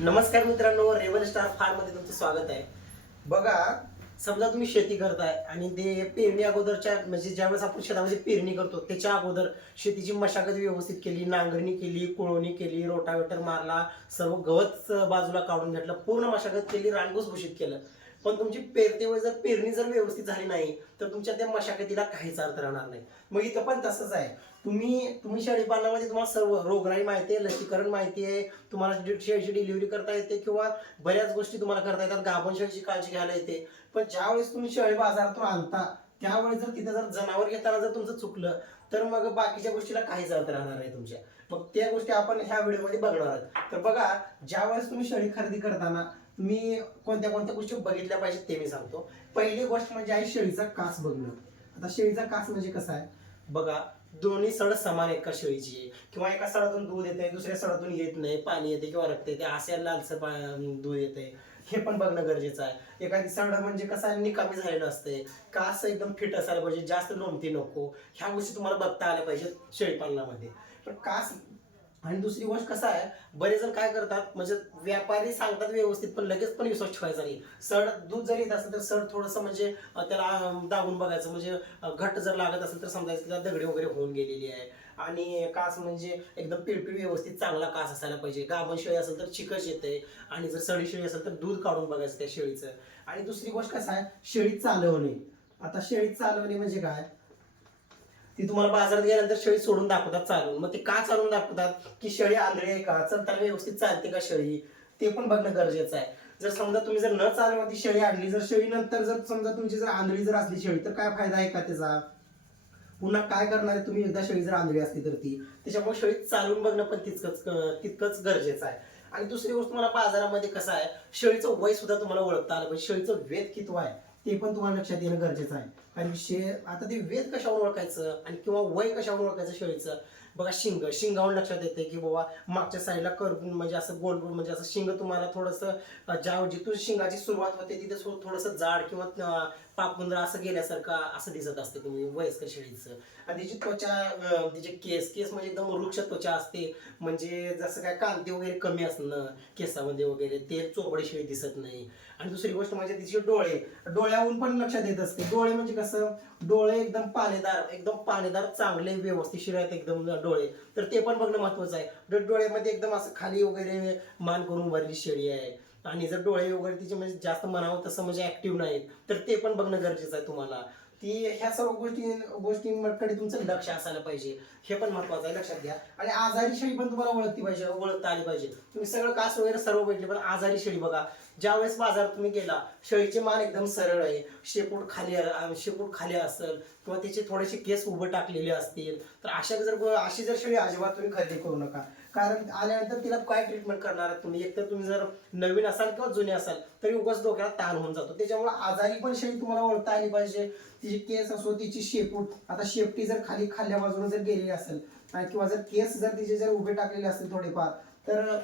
नमस्कार मित्रांनो रेवन स्टार फारमध्ये तुमचं स्वागत आहे. बघा समजा तुम्ही शेती करताय आणि ते पेरणी अगोदरच्या म्हणजे ज्यावेळेस आपण शेतामध्ये पेरणी करतो त्याच्या अगोदर शेतीची मशागत व्यवस्थित केली नांगरणी केली कुळवणी केली रोटावेटर मारला सर्व गवत बाजूला काढून घेतलं पूर्ण मशागत केली रानगुस घोषित केलं. पण तुमची पेरतेवेळी जर पेरणी जर व्यवस्थित झाली नाही तर तुमच्या त्या मशागतीला काहीच अर्थ राहणार नाही. मग इथं पण तसंच आहे. तुम्ही तुम्ही शेळी पालनामध्ये तुम्हाला सर्व रोगराई माहिती आहे लसीकरण माहिती आहे तुम्हाला शेळीची डिलिव्हरी करता येते किंवा बऱ्याच गोष्टी तुम्हाला करता येतात गाभण शेळीची काळजी घ्यायला येते. पण ज्यावेळेस तुम्ही शेळी बाजारातून आणता त्यावेळेस जर तिथे जर जनावर घेताना जर तुमचं चुकलं तर मग बाकीच्या गोष्टीला काहीच अर्थ राहणार नाही तुमच्या. मग त्या गोष्टी आपण ह्या व्हिडिओमध्ये बघणार आहोत. तर बघा ज्यावेळेस तुम्ही शेळी खरेदी करताना मी कोणत्या कोणत्या गोष्टी बघितल्या पाहिजेत ते मी सांगतो. पहिली गोष्ट म्हणजे आहे शेळीचा कास बघणं. आता शेळीचा कास म्हणजे कसा आहे? बघा दोन्ही सड समान आहेत का शेळीची? किंवा एका सडातून दूध येते दुसऱ्या सडातून येत नाही पाणी येते किंवा रक्त येते असे लालसर पा- दूध येते हे पण बघणं गरजेचं आहे. एखादी सड म्हणजे कसं आहे निकामी झालेलं असते कास एकदम फिट असायला पाहिजे जास्त लोमती नको. ह्या गोष्टी तुम्हाला बघता आल्या पाहिजेत शेळीपालनामध्ये. पण कास आणि दुसरी गोष्ट कसं आहे बरेच जण काय करतात म्हणजे व्यापारी सांगतात व्यवस्थित पण लगेच पण विश्वास ठेवायचा नाही. सड दूध जरी येत असेल तर सड थोडंसं म्हणजे त्याला दाबून बघायचं. म्हणजे घट्ट जर लागत असेल तर समजायचं की त्याला दगडी वगैरे होऊन गेलेली आहे. आणि कास म्हणजे एकदम पिळपिळ व्यवस्थित चांगला कास असायला पाहिजे. गाभण शेळी असेल तर चिकच येते. आणि जर सडी शेळी असेल तर दूध काढून बघायचं त्या शेळीचं. आणि दुसरी गोष्ट कसं आहे शेळी चालवणे. आता शेळी चालवणे म्हणजे काय? ती तुम्हाला बाजारात गेल्यानंतर शेळी सोडून दाखवतात चालून. मग ते का चालून दाखवतात? की शेळी आंधळी आहे का? चलताना व्यवस्थित चालते का शेळी? ते पण बघणं गरजेचं आहे. जर समजा तुम्ही जर न चालवा ती शेळी आणली जर शेळी नंतर जर समजा तुमची जर आंधळी जर असली शेळी तर काय फायदा आहे का त्याचा? पुन्हा काय करणार आहे तुम्ही? एकदा शेळी जर आंधळी असली तर ती. त्याच्यामुळे शेळी चालून बघणं पण तितकंच तितकंच गरजेचं आहे. आणि दुसरी गोष्ट तुम्हाला बाजारामध्ये कसं आहे शेळीचं वय सुद्धा तुम्हाला ओळखता आलं पाहिजे. शेळीचं वेद किती आहे ते पण तुम्हाला लक्षात येणं गरजेचं आहे. आणि शे आता ते वेद कशावर ओळखायचं? आणि किंवा वय कशावर ओळखायचं शेळीचं बघा शिंग शिंगावून लक्षात येते की बाबा मागच्या साईडला करपून म्हणजे असं गोल गोल म्हणजे असं शिंग तुम्हाला थोडंसं ज्या जिथून शिंगाची सुरुवात होते तिथे थोडंसं जाड किंवा अं, पापुंद्रा असं गेल्यासारखं असं दिसत असते तुम्ही वयस्कर शेळीचं आणि तिची त्वचा तिचे केस केस म्हणजे एकदम वृक्ष त्वचा असते. म्हणजे जसं काय कांती वगैरे कमी असणं केसामध्ये वगैरे ते चोपडे शेळी दिसत नाही. आणि दुसरी गोष्ट म्हणजे तिचे डोळे डोळ्याहून पण लक्षात येत असते. डोळे म्हणजे कसं डोळे एकदम पाणीदार एकदम पाणीदार चांगले व्यवस्थित आहेत एकदम डोळे. तर ते पण बघणं महत्वाचं आहे. जर डोळ्यामध्ये एकदम असं खाली वगैरे मान करून उभारली शेळी आहे आणि जर डोळे वगैरे तिचे म्हणजे जास्त म्हणावं तसं म्हणजे ऍक्टिव्ह नाहीत तर ते पण बघणं गरजेचं आहे तुम्हाला. ती ह्या सर्व गोष्टी गोष्टींकडे तुमचं लक्ष असायला पाहिजे. हे पण महत्वाचं आहे लक्षात घ्या. आणि आजारी शेळी पण तुम्हाला ओळखती पाहिजे ओळखता आली पाहिजे. तुम्ही सगळं कास वगैरे सर्व बघितले पण आजारी शेळी बघा. ज्यावेळेस बाजारात तुम्ही गेला शेळीचे मान एकदम सरळ आहे. शेपूट खाली शेपूट खाली असेल किंवा तिचे थोडेसे केस उभं टाकलेले असतील तर अशा जर अशी जर शेळी अजिबात तुम्ही खरेदी करू नका. कारण आल्यानंतर तिला काय ट्रीटमेंट करणार आहात तुम्ही? एकतर तुम्ही जर नवीन असाल किंवा जुने असाल तरी उगाच डोक्याला ताण होऊन जातो. त्याच्यामुळे आजारी पण शेळी तुम्हाला ओळखता आली पाहिजे. तिची केस असो तिची शेपूट आता शेपटी जर खाली खाल्ल्या बाजूने जर गेलेली असेल किंवा जर केस जर तिचे जर उभे टाकलेले असतील थोडेफार तर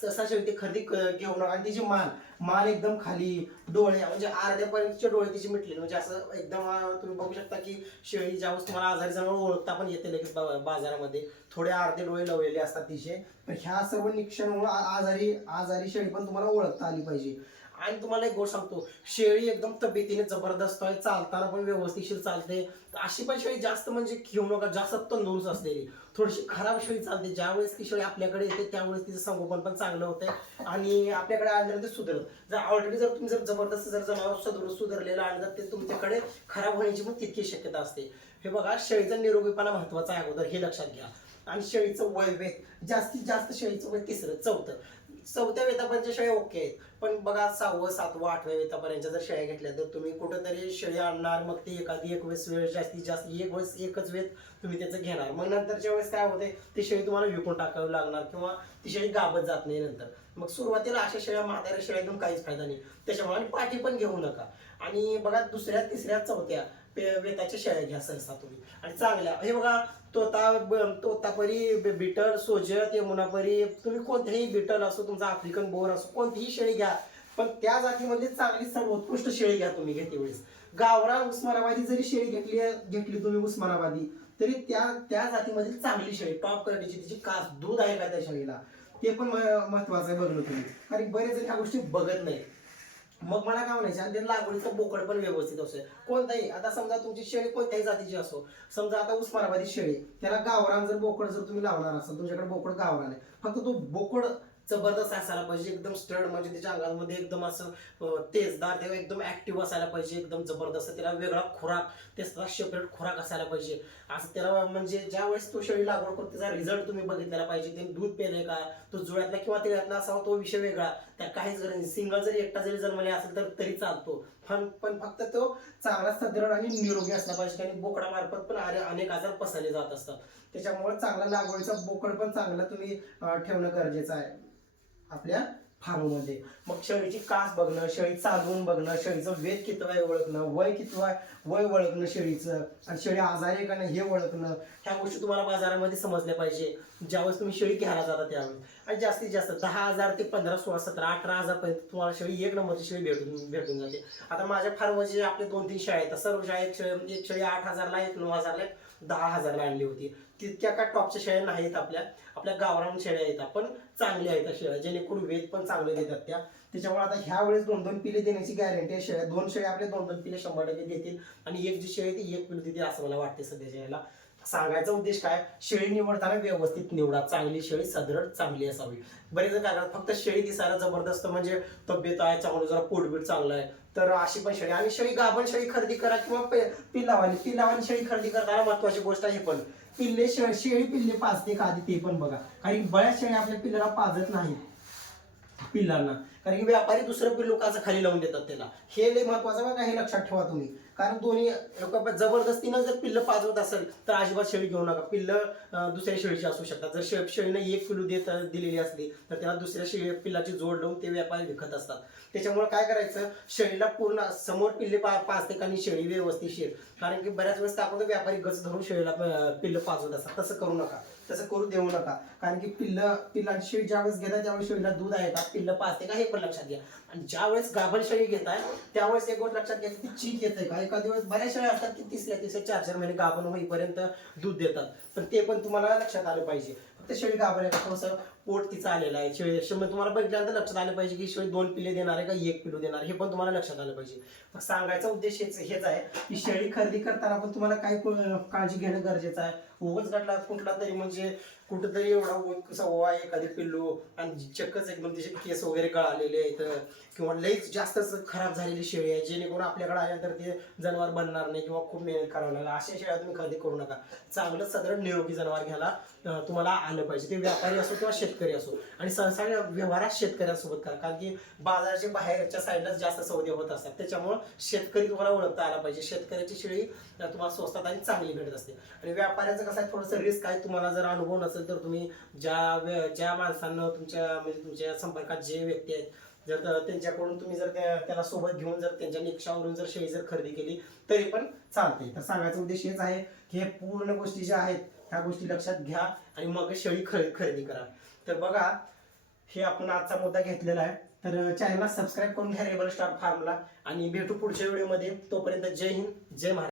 ससा शेळी ते खरेदी क- आणि तिची मान मान एकदम खाली डोळे म्हणजे अर्ध्यापर्यंतचे डोळे तिचे मिटले. म्हणजे असं एकदम तुम्ही बघू शकता की शेळी ज्यावेळेस तुम्हाला आजारी जनावर ओळखता पण येते लगेच बाजारामध्ये. थोडे अर्धे डोळे लवलेले असतात तिचे. पण ह्या सर्व निक्षणामुळे आजारी आजारी शेळी पण तुम्हाला ओळखता आली पाहिजे. आणि तुम्हाला एक गोष्ट सांगतो शेळी एकदम तब्येतीने जबरदस्त आहे चालताना पण व्यवस्थितशीर चालते. अशी पण शेळी जास्त म्हणजे घेऊ नका जास्त तंदुरुस्त असलेली. थोडीशी खराब शेळी चालते ज्यावेळेस ती शेळी आपल्याकडे येते त्यावेळेस तिचं संगोपन पण चांगलं होतं. आणि आपल्याकडे आल्यानंतर सुधरत जर ऑलरेडी जर तुम्ही जर जबरदस्त जर जनावर सुधरू सुधरलेलं आणि जर ते तुमच्याकडे खराब होण्याची पण तितकी शक्यता असते. हे बघा शेळीचा निरोगीपणा महत्त्वाचा आहे अगोदर हे लक्षात घ्या. आणि शेळीचं वय वेग जास्तीत जास्त शेळीचं वय तिसरं चौथं. चौथ्या वेतापर्यंतच्या शेळ्या ओके आहेत. पण बघा सहावं सातवं आठव्या वेतापर्यंतच्या जर शेळ्या घेतल्या तर तुम्ही कुठंतरी शेळी आणणार मग ती एखादी एक वेळेस वेळ जास्तीत जास्त एक वेळेस एकच वेळ तुम्ही त्याचं घेणार. मग नंतरच्या वेळेस काय होते ती शेळी तुम्हाला विकून टाकावी लागणार किंवा ती शेळी गाबत जात नाही नंतर. मग सुरुवातीला अशा शेळ्या म्हाताऱ्या शेळ्या घेऊन काहीच फायदा नाही. त्याच्यामुळे आणि पाठी पण घेऊ नका. आणि बघा दुसऱ्या तिसऱ्या चौथ्या वेताच्या शेळ्या घ्या सहसा तुम्ही. आणि चांगल्या. हे बघा तोता तोतापरी बि- बिटल सोजत यमुनापरी तुम्ही कोणतेही बिटल असो तुमचा आफ्रिकन बोर असो कोणतीही शेळी घ्या. पण त्या जातीमध्ये चांगली सर्वोत्कृष्ट शेळी घ्या तुम्ही घेते वेळेस गावरा उस्मानाबादी जरी शेळी घेतली घेतली तुम्ही उस्मानाबादी तरी त्या त्या जातीमधील चांगली शेळी टॉप क्वालिटीची तिची कास दूध आहे का त्या शेळीला? ते पण महत्वाचं आहे बघणं तुम्ही. कारण बरेच जण ह्या गोष्टी बघत नाही मग मला काय म्हणायचं? आणि ते लागवडीचं बोकड पण व्यवस्थित असतो कोणताही आता समजा तुमची शेळी कोणत्याही जातीची असो समजा आता उस्मानाबादी शेळी त्याला गावरान जर बोकड जर तुम्ही लावणार असाल तुमच्याकडे बोकड गावरान आहे. फक्त तो बोकड जबरदस्त असायला पाहिजे एकदम स्टड म्हणजे त्याच्या अंगामध्ये एकदम असं तेजदार तेव्हा एकदम ऍक्टिव्ह असायला पाहिजे एकदम जबरदस्त त्याला वेगळा खुराक त्याचा सेपरेट खुराक असायला पाहिजे. असं त्याला म्हणजे ज्या वेळेस तो शेळी लागवड करतो त्याचा रिझल्ट तुम्ही बघितलेला पाहिजे. ते दूध पेले का? तो जुळ्यातला किंवा त्यातला असावा तो विषय वेगळा. त्या काहीच गरज नाही. सिंगल जरी एकटा जरी जन्मले असेल तर तरी चालतो. पण पण फक्त तो चांगला सदृढ आणि निरोगी असला पाहिजे आणि बोकडामार्फत पण अनेक आजार पसरले जात असतात. त्याच्यामुळे चांगला लागवडीचा बोकड पण चांगला तुम्ही ठेवणं गरजेचं आहे. आपल्या फार्ममध्ये मग शेळीची कास बघणं शेळी चालवून बघणं शेळीचं वेद किती आहे ओळखणं वय किती आहे वय ओळखणं शेळीचं आणि शेळी आजारी आहे का नाही हे ओळखणं. ह्या गोष्टी तुम्हाला बाजारामध्ये समजल्या पाहिजे. ज्यावेळेस तुम्ही शेळी घ्यायला जाता त्यावेळेस आणि जास्तीत जास्त दहा हजार ते पंधरा सोळा सतरा अठरा हजारपर्यंत तुम्हाला शेळी एक नंबरची शेळी भेटून भेटून जाते. आता माझ्या फार्मचे आपले दोन तीन शेळ्या आहेत सर्व शाळेत एक शेळी एक शेळी आठ हजारला एक नऊ हजारला एक दहा हजारला आणली होती. तितक्या का टॉपच्या शेळ्या नाहीत आपल्या. आपल्या गावरान शेळ्या आहेत. पण चांगल्या आहेत त्या शेळ्या. जेणेकरून वेद पण चांगले देतात त्या. त्याच्यामुळे आता ह्या वेळेस दोन दोन पिले देण्याची गॅरंटी आहे शेळ्या. दोन शेळ्या आपल्या दोन दोन पिले शंभर टक्के देतील. आणि एक जी शेळी आहे ती एक पिलू देतील असं मला वाटते सध्याच्या याला. सांगायचा उद्देश काय? शेळी निवडताना व्यवस्थित निवडा. चांगली शेळी सदृढ चांगली असावी. बरेच काय करतात? फक्त शेळी दिसायला जबरदस्त म्हणजे तब्येत आहे चांगलं जरा पोटबीट चांगलं आहे. तर अशी पण शेळी. आणि शेळी गाभण शेळी खरेदी करा किंवा पे- पिल्लावाली पिल्लावाली शेळी खरेदी करताना महत्वाची गोष्ट आहे पण. पिल्ले शेळी पिल्ले पाजते का आधी ते पण बघा. कारण बऱ्याच शेळ्या आपल्या पिल्लाला पाजत नाहीत. पिल्लांना. कारण की व्यापारी दुसरं पिल्लू काचं खाली लावून देतात त्याला? हे लय महत्वाचं बघा हे लक्षात ठेवा तुम्ही. कारण दोन्ही जबरदस्तीनं जर पिल्लं पाजवत असेल तर अजिबात शेळी घेऊ नका. पिल्लं दुसऱ्या शेळीची असू शकतात. जर शे शेळीनं एक पिल्लू देत दिलेली असली तर त्याला दुसऱ्या शेळी पिल्लाची जोड लावून ते व्यापारी विकत असतात. त्याच्यामुळे काय करायचं? शेळीला पूर्ण समोर पिल्ले पा पाजते का शेळी व्यवस्थित शेळ कारण की बऱ्याच वेळेस आपण व्यापारी गच धरून शेळीला पिल्लं पाजवत असतात. तसं करू नका. तसं करू देऊ नका. कारण की पिल्ल पिल्लाची शेळी ज्यावेळेस घेताय त्यावेळेस शेळीला दूध आहे का? पिल्ल पाहते का? हे पण लक्षात घ्या. आणि ज्यावेळेस गाभण शेळी घेताय त्यावेळेस एक गोष्ट लक्षात घ्या की ती चीक येते का? एका दिवस बऱ्याच शेळ्या असतात की तिसऱ्या तिसऱ्या चार चार महिने गाभण होईपर्यंत दूध देतात. पण ते पण तुम्हाला लक्षात आलं पाहिजे. फक्त शेळी गाभण आहे थोडंसं पोट तिचं आलेलं आहे. शेळी शेळी म्हणजे तुम्हाला बघितल्यानंतर लक्षात आलं पाहिजे की शेळी दोन पिले देणार आहे का? एक पिलू देणार हे पण तुम्हाला लक्षात आलं पाहिजे. सांगायचा उद्देश हेच हेच आहे की शेळी खरेदी करताना पण तुम्हाला काय काळजी घेणं गरजेचं आहे? उगच घडला कुठला तरी म्हणजे कुठंतरी एवढा उ- कसा ओवा आहे एखादी पिल्लू आणि चक्कच एकदम त्याचे केस वगैरे गळालेले आहेत. किंवा लईच जास्तच खराब झालेली शेळी आहे जेणेकरून आपल्याकडे आल्यानंतर ते जनावर बनणार नाही किंवा खूप मेहनत करावं लागेल. अशा शेळ्या तुम्ही खरेदी करू नका. चांगलं साधारण निरोगी जनावर घ्यायला तुम्हाला आलं पाहिजे. ते व्यापारी असो किंवा शेतकरी असो आणि सगळ्या व्यवहारात शेतकऱ्यांसोबत करा. कारण की बाजाराच्या बाहेरच्या साईडलाच जास्त सौदे होत असतात. त्याच्यामुळं शेतकरी तुम्हाला ओळखता आला पाहिजे. शेतकऱ्याची शेळी तुम्हाला स्वस्तात आणि चांगली भेटत असते. आणि व्यापाऱ्याचं कसं आहे थोडंसं रिस्क आहे. तुम्हाला जर अनुभव नसेल तर तुम्ही ज्या ज्या माणसांना तुमच्या म्हणजे तुमच्या संपर्कात जे व्यक्ती आहेत जर त्यांच्याकडून तुम्ही जर त्याला सोबत घेऊन जर त्यांच्या निकषावरून जर शेळी जर खरेदी केली तरी पण चालते तर सांगायचा उद्देश हेच आहे की हे पूर्ण गोष्टी ज्या आहेत ह्या गोष्टी लक्षात घ्या आणि मग शेळी खरेदी करा. तर बघा हे आपण आजचा मुद्दा घेतलेला आहे. तर चॅनलला सबस्क्राईब करून घ्या रेबल स्टार फार्मला आणि भेटू पुढच्या व्हिडिओमध्ये तोपर्यंत जय हिंद जय महाराज